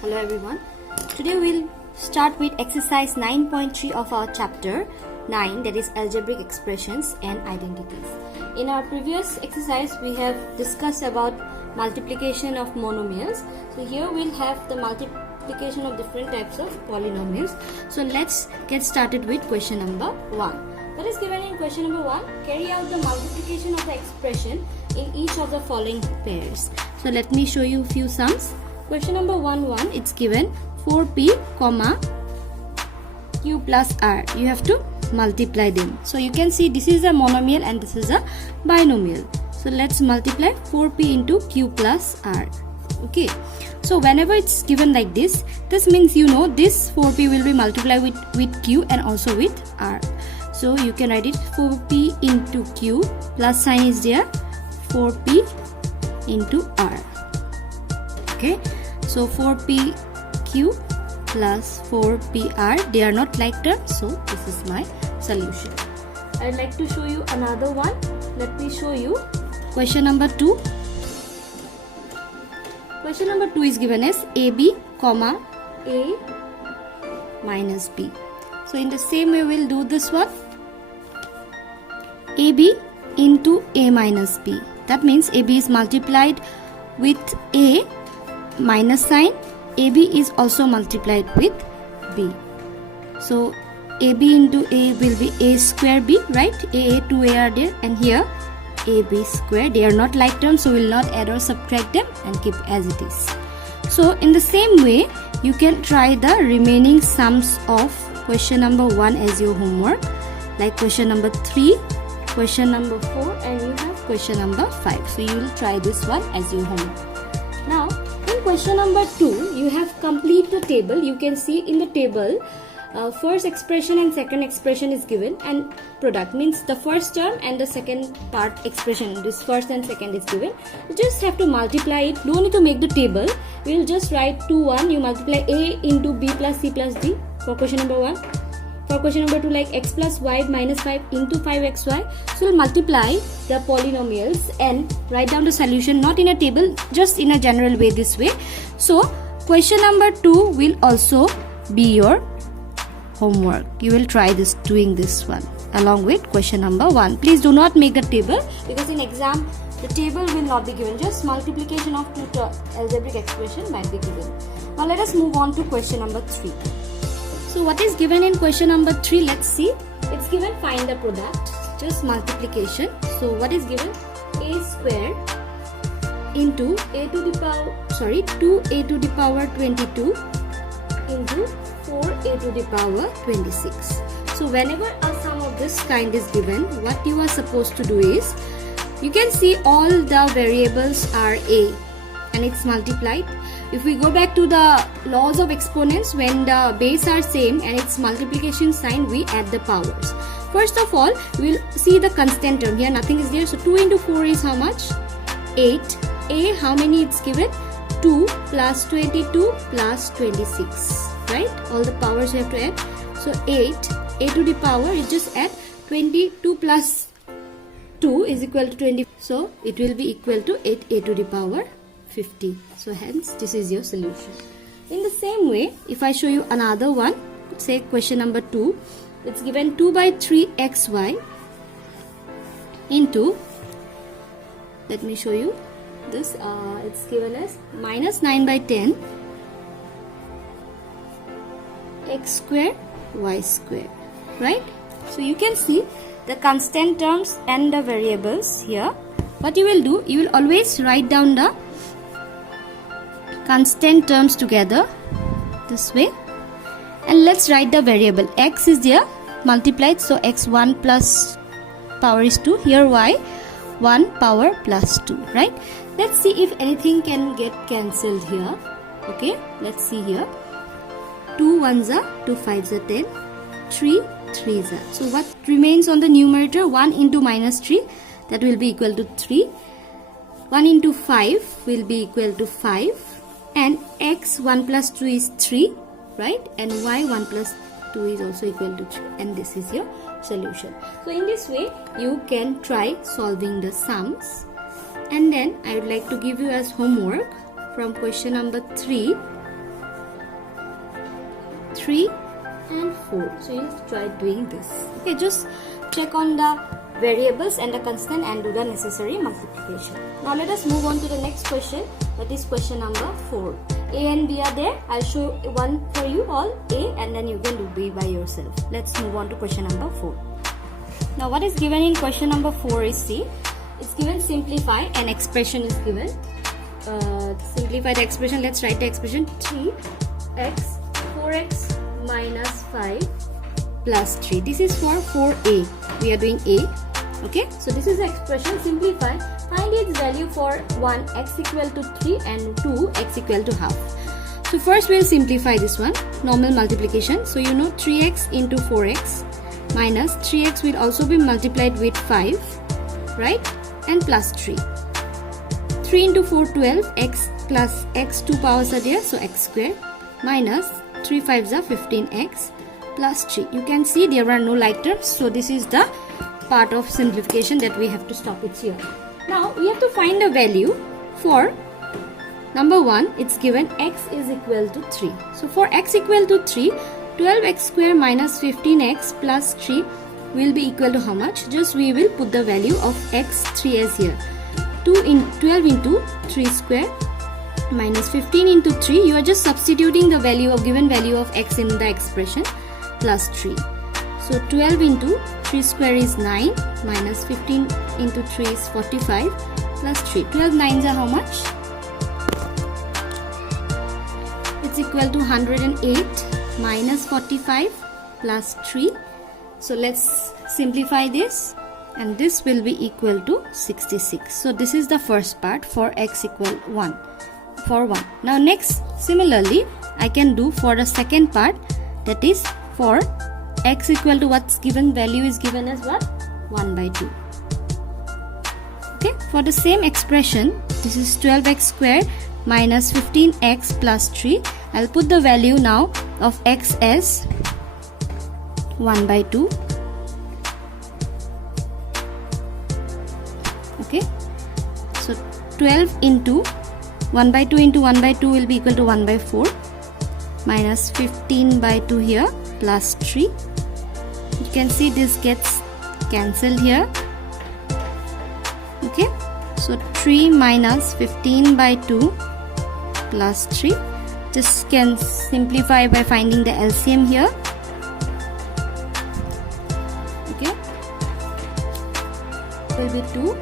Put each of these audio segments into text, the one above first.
Hello everyone. Today we'll start with exercise 9.3 of our chapter 9, that is algebraic expressions and identities. In our previous exercise we have discussed about multiplication of monomials. So here we'll have the multiplication of different types of polynomials. So let's get started with question number 1. That is given in question number 1. Carry out the multiplication of the expression in each of the following pairs. So let me show you a few sums. Question number 1, it's given 4p comma q plus r. You have to multiply them. So you can see this is a monomial and this is a binomial. So let's multiply 4p into q plus r. Okay. So whenever it's given like this means you know this 4p will be multiplied with q and also with r. So you can write it 4p into q, plus sign is there, 4p into r. Okay. So 4pq plus 4pr, they are not like terms, so this is my solution. I'd like to show you another one. Let me show you question number 2. Question number 2 is given as ab comma a minus b. So in the same way we'll do this one, ab into a minus b. That means ab is multiplied with a minus sign, ab is also multiplied with b. So ab into a will be a square b, right? A 2a are there, and here ab square. They are not like terms, so we'll not add or subtract them and keep as it is. So in the same way you can try the remaining sums of question number 1 as your homework, like question number 3, question number 4, and you have question number 5. So you will try this one as your homework. Now in question number 2, you have complete the table. You can see in the table first expression and second expression is given, and product means the first term and the second part expression, this first and second is given. You just have to multiply it. Don't need to make the table. We will just write 2 1. You multiply a into b plus c plus d for question number 1. For question number 2, like x plus y minus 5 into 5xy. So we'll multiply the polynomials and write down the solution, not in a table, just in a general way, this way. So question number 2 will also be your homework. You will try this, doing this one along with question number 1. Please do not make the table, because in exam the table will not be given. Just multiplication of two algebraic expression might be given. Now let us move on to question number 3. So what is given in question number 3? Let's see. It's given find the product, just multiplication. So what is given? A square into a to the power 2a to the power 22 into 4a to the power 26. So whenever a sum of this kind is given, what you are supposed to do is, you can see all the variables are a and it's multiplied. If we go back to the laws of exponents, when the base are same and its multiplication sign, we add the powers. First of all, we will see the constant term. Here nothing is there. So 2 into 4 is how much? 8. A, how many it's given? 2 plus 22 plus 26. Right? All the powers you have to add. So 8, a to the power, you just add 22 plus 2 is equal to 20. So it will be equal to 8a to the power 50. So hence this is your solution. In the same way, if I show you another one, say question number 2, it's given 2 by 3 xy into, let me show you this, it's given as minus 9 by 10 x square y square, right? So you can see the constant terms and the variables here. What you will do, you will always write down the constant terms together this way, and let's write the variable. X is there multiplied, so x1 plus power is 2. Here y 1 power plus 2, right? Let's see if anything can get cancelled here. Okay, let's see here. 2 1s are 2 5s are 10, 3 3s are. So what remains on the numerator? 1 into minus 3, that will be equal to 3. 1 into 5 will be equal to 5. And x 1 plus 2 is 3, right? And y 1 plus 2 is also equal to 3. And this is your solution. So in this way, you can try solving the sums. And then I would like to give you as homework from question number 3. 3 and 4. So you try doing this. Okay, just check on the variables and the constant and do the necessary multiplication. Now let us move on to the next question, that is question number 4. A and B are there. I'll show one for you all, A, and then you can do B by yourself. Let's move on to question number 4. Now what is given in question number 4 is, see, it's given simplify, an expression is given. Simplify the expression. Let's write the expression 3x 4x minus 5 plus 3. This is for 4a. We are doing a. Okay, so this is the expression. Simplify. Find its value for 1 x equal to 3 and 2 x equal to half. So first we'll simplify this one. Normal multiplication. So you know 3x into 4x minus 3x will also be multiplied with 5, right? And plus 3. 3 into 4 12, x plus x 2 powers are there, so x square minus 3 5s are 15x plus 3. You can see there are no like terms, so this is the part of simplification that we have to stop it here. Now we have to find the value for number 1. It's given x is equal to 3. So for x equal to 3, 12x square minus 15x plus 3 will be equal to how much? Just we will put the value of x3 as here. 12 into 3 square minus 15 into 3. You are just substituting the value of given value of x in the expression plus 3. So 12 into 3 square is 9 minus 15 into 3 is 45 plus 3. 12 9s are how much? It's equal to 108 minus 45 plus 3. So let's simplify this, and this will be equal to 66. So this is the first part for x equal 1 for 1. Now next, similarly I can do for the second part, that is for x equal to what's given, value is given as what? 1 by 2. Okay, for the same expression, this is 12x square minus 15x plus 3. I'll put the value now of x as 1 by 2. Okay, so 12 into 1 by 2 into 1 by 2 will be equal to 1 by 4 minus 15 by 2 here plus 3. You can see this gets cancelled here. Okay, so 3 minus 15 by 2 plus 3. Just can simplify by finding the LCM here. Okay, will be 2.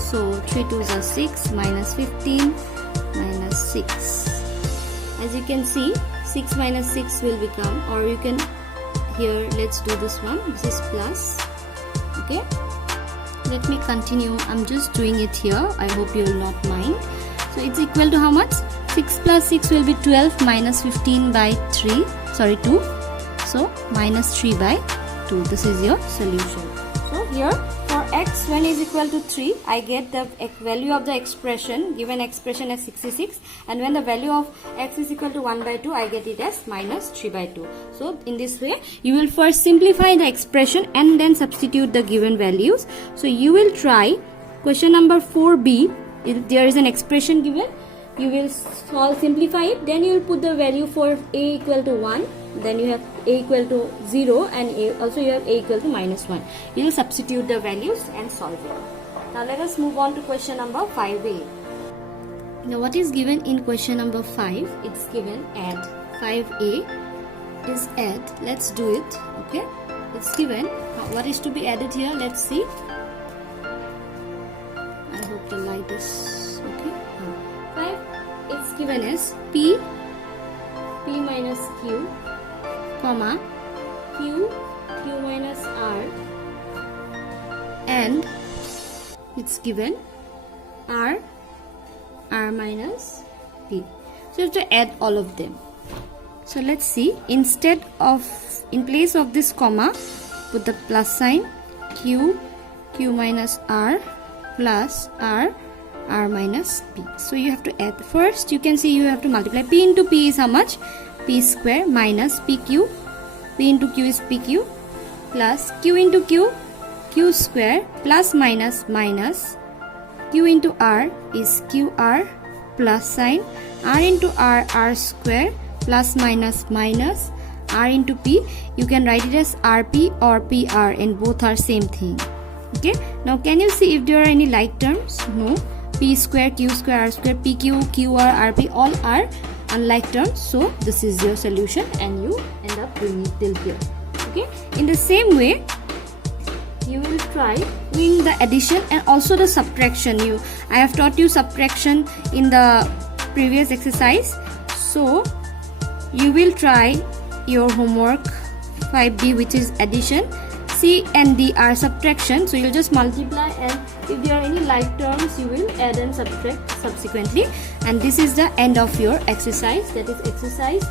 So 3 2s are 6 minus 15 minus 6. As you can see, 6 minus 6 will become, or you can here, let's do this one. This is plus. Okay, let me continue. I'm just doing it here. I hope you will not mind. So it's equal to how much? 6 plus 6 will be 12 minus 15 by 2. So minus 3 by 2. This is your solution. So here for x when is equal to 3, I get the value of the expression, given expression as 66, and when the value of x is equal to 1 by 2, I get it as minus 3 by 2. So in this way, you will first simplify the expression and then substitute the given values. So you will try question number 4b. If there is an expression given, you will simplify it, then you will put the value for a equal to 1, then you have a equal to 0, and also you have a equal to minus 1. You will substitute the values and solve it. Now let us move on to question number 5a. Now what is given in question number 5? It's given add. 5a is add. Let's do it. Okay, it's given. What is to be added here? Let's see. I hope the light is okay. 5, it's given as p minus q, comma q minus r, and it's given r minus p. So you have to add all of them. So let's see. In place of this comma, put the plus sign, q minus r plus r minus p. So you have to add. First you can see you have to multiply. P into p is how much? P square minus pq. P into q is pq plus q into q square plus minus q into r is qr plus sign, r into r square plus minus R into P, you can write it as RP or PR, and both are same thing. Okay, now can you see if there are any like terms? No. P square, Q square, R square, PQ, QR, RP, all are unlike terms. So this is your solution, and you end up doing it till here. Okay, in the same way you will try doing the addition and also the subtraction. I have taught you subtraction in the previous exercise, so you will try your homework 5B, which is addition. C and D are subtraction, so you'll just multiply, and if there are any like terms you will add and subtract subsequently. And this is the end of your exercise, that is exercise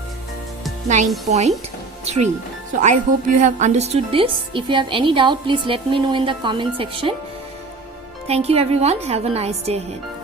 9.3. So I hope you have understood this. If you have any doubt, please let me know in the comment section. Thank you everyone. Have a nice day ahead.